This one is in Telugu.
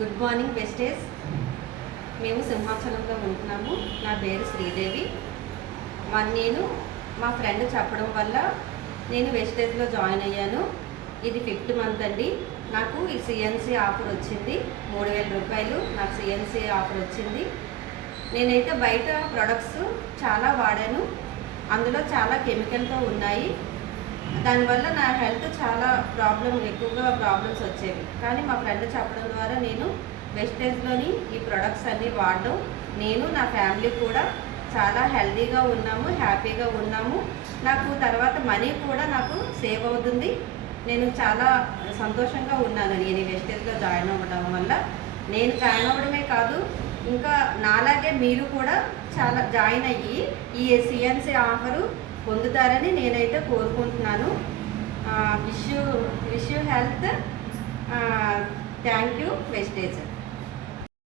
Good morning wastage. మేము సింహాచలంలో ఉంటున్నాము. నా పేరు శ్రీదేవి. నేను మా ఫ్రెండ్ చెప్పడం వల్ల నేను వెస్టేజ్లో జాయిన్ అయ్యాను. ఇది 5th మంత్ అండి. నాకు ఈ సిఎన్సి ఆఫర్ వచ్చింది. 3000 రూపాయలు నాకు సిఎన్సి ఆఫర్ వచ్చింది. నేనైతే బయట ప్రొడక్ట్స్ చాలా వాడాను. అందులో చాలా కెమికల్తో ఉన్నాయి. దానివల్ల నా హెల్త్ చాలా ఎక్కువగా ప్రాబ్లమ్స్ వచ్చేవి. కానీ మా ఫ్రెండ్ చెప్పడం ద్వారా నేను వెస్టేజ్లోని ఈ ప్రొడక్ట్స్ అన్నీ వాడడం, నేను నా ఫ్యామిలీ కూడా చాలా హెల్తీగా ఉన్నాము, హ్యాపీగా ఉన్నాము. నాకు తర్వాత మనీ కూడా నాకు సేవ్ అవుతుంది. నేను చాలా సంతోషంగా ఉన్నాను నేను ఈ వెస్టేజ్లో జాయిన్ అవ్వడం వల్ల. నేను జాయిన్ అవ్వడమే కాదు, ఇంకా నాలాగే మీరు కూడా చాలా జాయిన్ అయ్యి ఈ సిఎన్సి ఆఫరు పొందుతారని నేనైతే కోరుకుంటున్నాను. Wish you health. Thank you wastage.